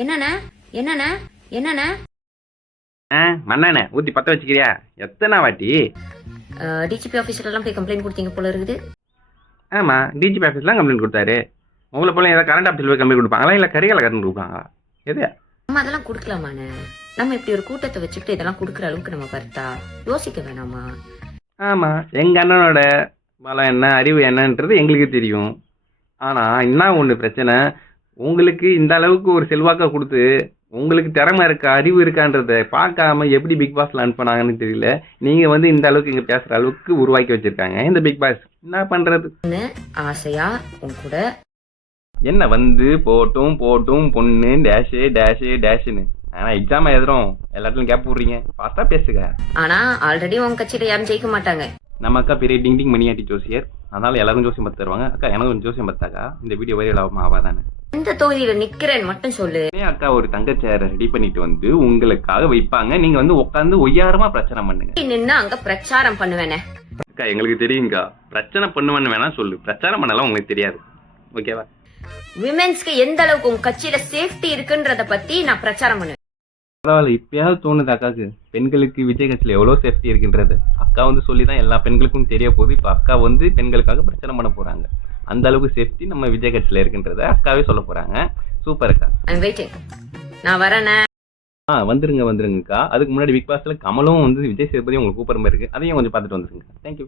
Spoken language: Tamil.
என்னண்ணே என்னண்ணே என்னண்ணே மண்ணெண்ணே ஊற்றி பற்ற வச்சுக்கிறியா? எத்தனை வாட்டி? டிஜிபி ஆஃபீஸர்லாம் போய் கம்ப்ளைண்ட் கொடுத்தீங்க போல இருக்குது. ஆமாம், டிஜிபி ஆஃபீஸ்லாம் கம்ப்ளைண்ட் கொடுத்தாரு. உங்களை போல ஏதாவது கரண்ட் ஆஃபீஸில் போய் கம்ப்ளைண்ட் கொடுப்பாங்களா, இல்லை கரிகால கரண்ட் கொடுப்பாங்களா? எது? நம்ம அதெல்லாம் கொடுக்கலாமாண்ணே? நம்ம இப்படி ஒரு கூட்டத்தை வச்சுக்கிட்டு இதெல்லாம் கொடுக்குற அளவுக்கு நம்ம பார்த்தா யோசிக்க வேணாமா? ஆமாம், எங்கள் அண்ணனோட பலம் என்ன, அறிவு என்னன்றது எங்களுக்கு தெரியும். ஆனால் என்ன ஒன்று பிரச்சனை, உங்களுக்கு இந்த அளவுக்கு ஒரு செல்வாக்கை கொடுத்து உங்களுக்கு திறமை இருக்கா, அறிவு இருக்கான்றத பார்க்காம எப்படி பிக் பாஸ்ல அனுப்பினாங்கன்னு தெரியல. நீங்கள் வந்து இந்த அளவுக்கு இங்கே பேசுகிற அளவுக்கு உருவாக்கி வச்சிருக்காங்க இந்த பிக் பாஸ். என்ன பண்ணுறது? ஆசையா உன் கூட என்ன வந்து போட்டும் போட்டும் பொண்ணு டேஷு டேஷு டேஷுன்னு. ஆனால் எக்ஸாம் எழுதுறோம், எல்லாத்துலையும் கேப் விட்றீங்க. பார்த்தா பேசுங்க. ஆனா ஆல்ரெடி உங்க கட்சியில யாரும் ஜெயிக்க மாட்டாங்க. நம்ம அக்கா பெரிய டிங் டிங் மணியாட்டி ஜோசியர், அதனால எல்லாரும் ஜோசியம் பார்த்து தருவாங்க. அக்கா எனக்கு கொஞ்சம் ஜோசியம் பார்த்தாக்கா இந்த வீடியோ வைரல் ஆகுமா ஆகாதானே? எந்த தொகுதியில நிக்கிறேன்னு மட்டும் சொல்லு. அக்கா ஒரு தங்க சேரை ரெடி பண்ணிட்டு வந்து உங்களுக்காக வைப்பாங்க. நீங்க வந்து உட்காந்து ஒய்யாரமா பிரச்சனை பண்ணுங்க. நின்னா அங்க பிரச்சாரம் பண்ணுவேனே. அக்கா எங்களுக்கு தெரியுங்கக்கா, பிரச்சனை பண்ணுவேன்னு வேணா சொல்லு, பிரச்சாரம் பண்ணலாம் உங்களுக்கு தெரியாது. ஓகேவா? விமென்ஸ்க்கு எந்த அளவுக்கு உங்க கட்சியில சேஃப்டி இருக்குன்றத பத்தி நான் பிரச்சாரம் பண்ணுவேன். பரவாயில்ல, இப்பயாவது தோணுது அக்காவுக்கு பெண்களுக்கு விஜய் கட்சியில எவ்வளவு சேஃப்டி இருக்குன்றது. அக்கா வந்து சொல்லிதான் எல்லா பெண்களுக்கும் தெரிய போகுது. இப்ப அக்கா வந்து பெண்களுக்காக பிரச்சனை பண்ண போறாங்க. அந்த அளவுக்கு சேஃப்டி நம்ம விஜய் கட்சியில இருக்குன்றத அக்காவே சொல்ல போறாங்க. சூப்பர் அக்கா. I'm waiting. நான் வரேனே. வந்துருங்கக்கா. அதுக்கு முன்னாடி பிக் பாஸ்ல கமலும் வந்து விஜய் சேதுபதி உங்களுக்கு கூப்பிடுற மாதிரி இருக்கு. அதையும் கொஞ்சம் பார்த்துட்டு வந்துருங்க. தேங்க்யூ.